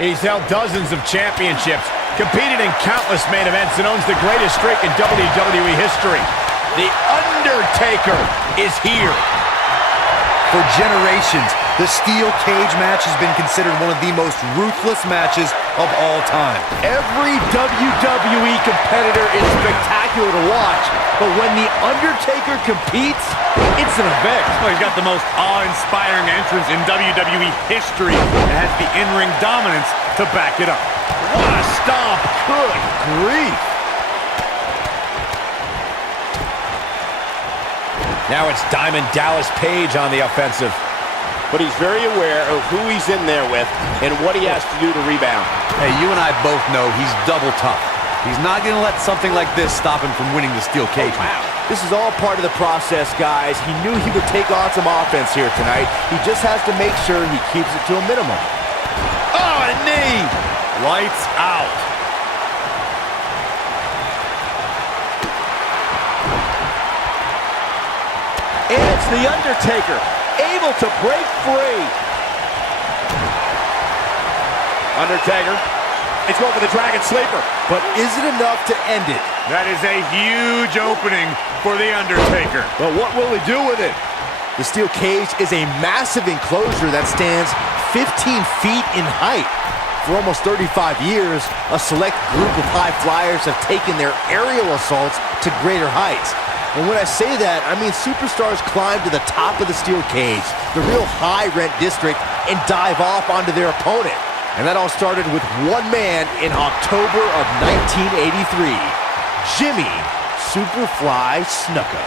He's held dozens of championships, competed in countless main events, and owns the greatest streak in WWE history. The Undertaker is here. For generations, the steel cage match has been considered one of the most ruthless matches of all time. Every WWE competitor is spectacular to watch, but when The Undertaker competes, it's an event. Well, he's got the most awe-inspiring entrance in WWE history and has the in-ring dominance to back it up. What a stomp! Good grief! Now it's Diamond Dallas Page on the offensive. But he's very aware of who he's in there with and what he has to do to rebound. Hey, you and I both know he's double tough. He's not going to let something like this stop him from winning the steel cage match. This is all part of the process, guys. He knew he would take on some offense here tonight. He just has to make sure he keeps it to a minimum. Oh, a knee! Lights out. And it's The Undertaker, able to break free. Undertaker, he's going for the Dragon Sleeper. But is it enough to end it? That is a huge opening for The Undertaker. But what will he do with it? The steel cage is a massive enclosure that stands 15 feet in height. For almost 35 years, a select group of high flyers have taken their aerial assaults to greater heights. And when I say that, I mean superstars climb to the top of the steel cage, the real high-rent district, and dive off onto their opponent. And that all started with one man in October of 1983, Jimmy Superfly Snuka.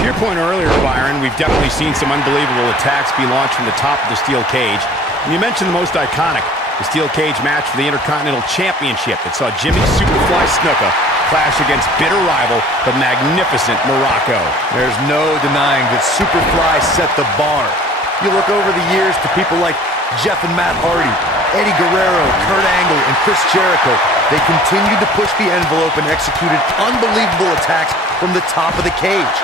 To your point earlier, Byron, we've definitely seen some unbelievable attacks be launched from the top of the steel cage. And you mentioned the most iconic, the steel cage match for the Intercontinental Championship that saw Jimmy Superfly Snuka clash against bitter rival, the magnificent Morocco. There's no denying that Superfly set the bar. You look over the years to people like Jeff and Matt Hardy, Eddie Guerrero, Kurt Angle, and Chris Jericho. They continued to push the envelope and executed unbelievable attacks from the top of the cage.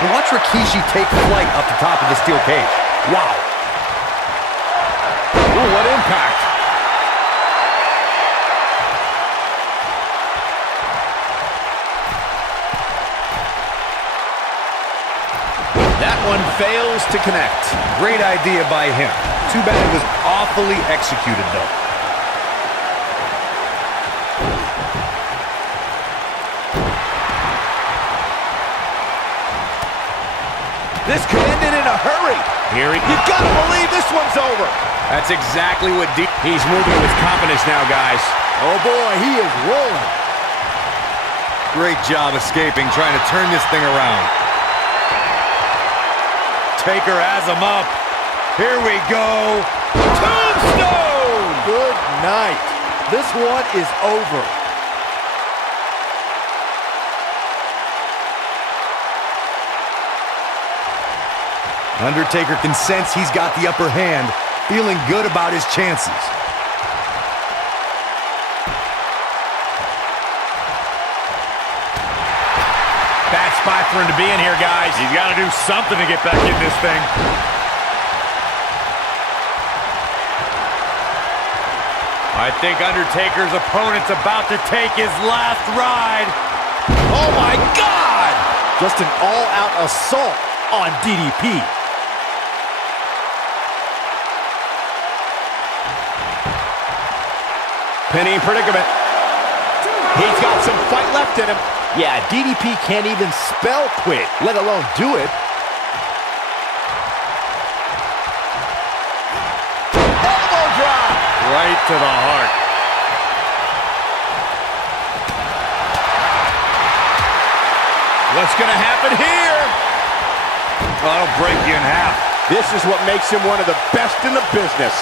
And watch Rikishi take flight up the top of the steel cage. Wow. Ooh, what impact. That one fails to connect. Great idea by him. Too bad it was awfully executed, though. This could end it in a hurry. You gotta believe this one's over. That's exactly what he's moving with confidence now, guys. Oh boy, he is rolling. Great job escaping, trying to turn this thing around. Taker has him up. Here we go. Tombstone! Good night. This one is over. Undertaker can sense he's got the upper hand, feeling good about his chances. Bad spot for him to be in here, guys. He's got to do something to get back in this thing. I think Undertaker's opponent's about to take his last ride. Oh my God! Just an all-out assault on DDP. Penny predicament. He's got some fight left in him. Yeah, DDP can't even spell quit, let alone do it. Elbow drop! Right to the heart. What's going to happen here? Oh, that'll break you in half. This is what makes him one of the best in the business.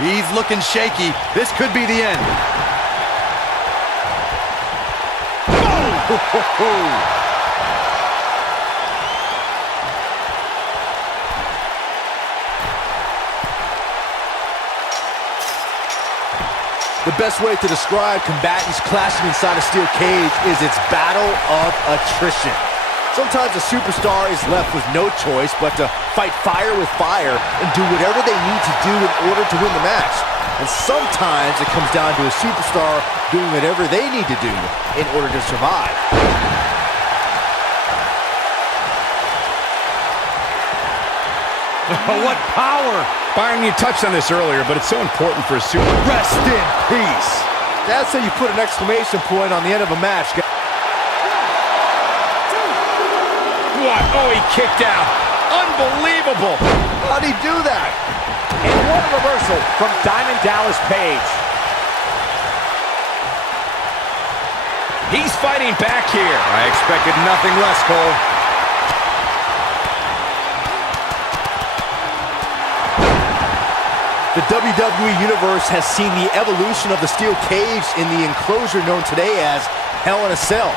He's looking shaky. This could be the end. Oh! The best way to describe combatants clashing inside a steel cage is its battle of attrition. Sometimes a superstar is left with no choice but to fight fire with fire and do whatever they need to do in order to win the match. And sometimes it comes down to a superstar doing whatever they need to do in order to survive. What power! Byron, you touched on this earlier, but it's so important for a super... Rest in peace. That's how you put an exclamation point on the end of a match. What? Oh, he kicked out. Unbelievable. How'd he do that? And what a reversal from Diamond Dallas Page. He's fighting back here. I expected nothing less, Cole. The WWE Universe has seen the evolution of the steel cage in the enclosure known today as Hell in a Cell.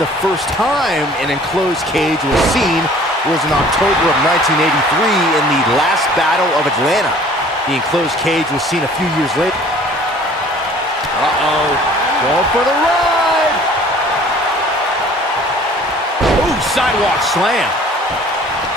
The first time an enclosed cage was seen was in October of 1983 in the last Battle of Atlanta. The enclosed cage was seen a few years later. Going for the ride! Ooh, sidewalk slam.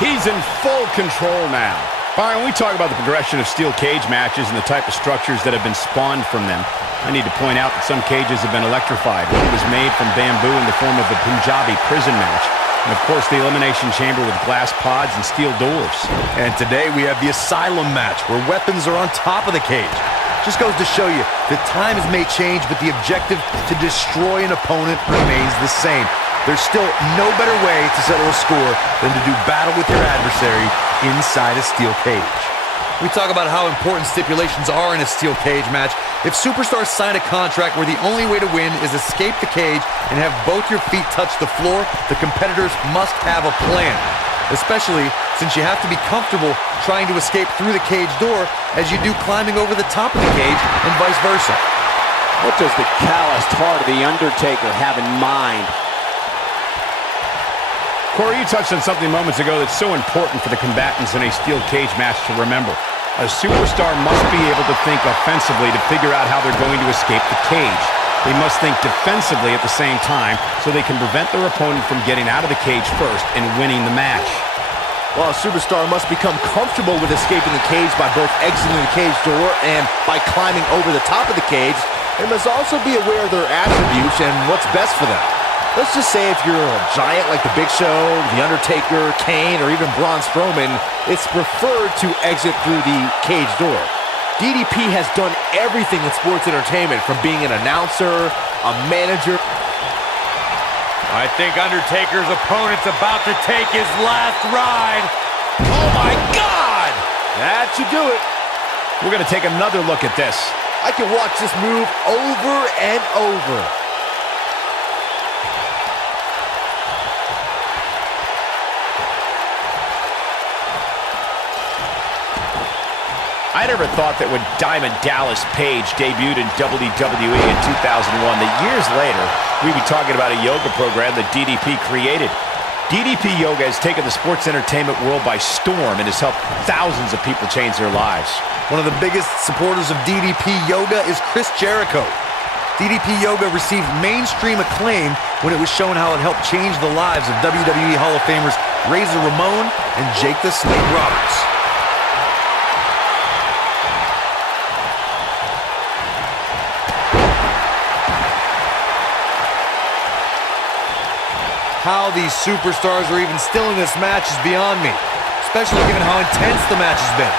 He's in full control now. Byron, we talk about the progression of steel cage matches and the type of structures that have been spawned from them. I need to point out that some cages have been electrified. One was made from bamboo in the form of the Punjabi prison match. And of course, the elimination chamber with glass pods and steel doors. And today we have the Asylum match, where weapons are on top of the cage. Just goes to show you that times may change, but the objective to destroy an opponent remains the same. There's still no better way to settle a score than to do battle with your adversary inside a steel cage. We talk about how important stipulations are in a steel cage match. If superstars sign a contract where the only way to win is escape the cage and have both your feet touch the floor, the competitors must have a plan. Especially since you have to be comfortable trying to escape through the cage door as you do climbing over the top of the cage and vice versa. What does the calloused heart of the Undertaker have in mind? Corey, you touched on something moments ago that's so important for the combatants in a steel cage match to remember. A superstar must be able to think offensively to figure out how they're going to escape the cage. They must think defensively at the same time so they can prevent their opponent from getting out of the cage first and winning the match. Well, a superstar must become comfortable with escaping the cage by both exiting the cage door and by climbing over the top of the cage. They must also be aware of their attributes and what's best for them. Let's just say if you're a giant like The Big Show, The Undertaker, Kane, or even Braun Strowman, it's preferred to exit through the cage door. DDP has done everything in sports entertainment, from being an announcer, a manager. I think Undertaker's opponent's about to take his last ride. Oh my God! That should do it. We're going to take another look at this. I can watch this move over and over. I never thought that when Diamond Dallas Page debuted in WWE in 2001, that years later, we'd be talking about a yoga program that DDP created. DDP Yoga has taken the sports entertainment world by storm and has helped thousands of people change their lives. One of the biggest supporters of DDP Yoga is Chris Jericho. DDP Yoga received mainstream acclaim when it was shown how it helped change the lives of WWE Hall of Famers Razor Ramon and Jake the Snake Roberts. How these superstars are even still in this match is beyond me, especially given how intense the match has been.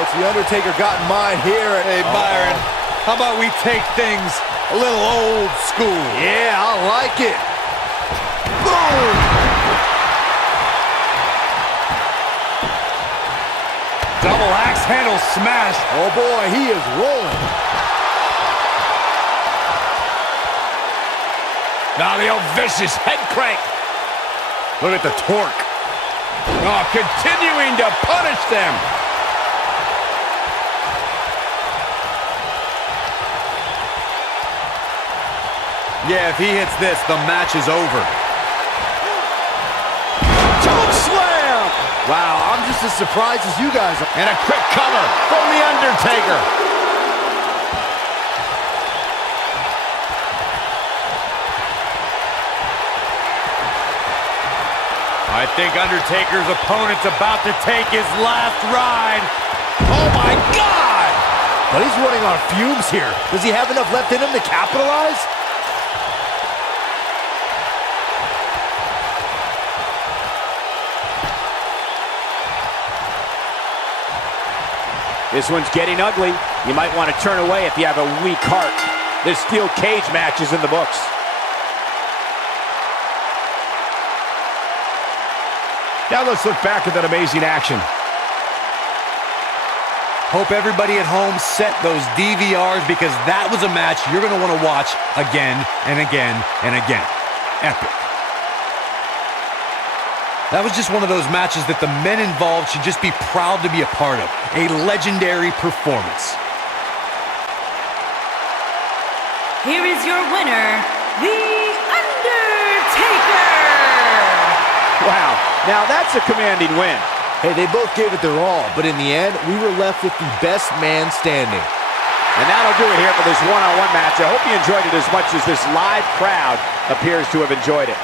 What's the Undertaker got in mind here? Hey, Byron, how about we take things a little old school? Yeah, I like it. Boom! Double axe handle smash. Oh boy, he is rolling. Now the old vicious head crank. Look at the torque. Oh, continuing to punish them. Yeah, if he hits this, the match is over. Choke slam! Wow, I'm just as surprised as you guys are. And a quick cover from the Undertaker. I think Undertaker's opponent's about to take his last ride. Oh my God! But he's running on fumes here. Does he have enough left in him to capitalize? This one's getting ugly. You might want to turn away if you have a weak heart. This steel cage match is in the books. Now let's look back at that amazing action. Hope everybody at home set those DVRs, because that was a match you're going to want to watch again and again and again. Epic. That was just one of those matches that the men involved should just be proud to be a part of. A legendary performance. Here is your winner, The Undertaker! Wow, now that's a commanding win. Hey, they both gave it their all, but in the end, we were left with the best man standing. And that'll do it here for this one-on-one match. I hope you enjoyed it as much as this live crowd appears to have enjoyed it.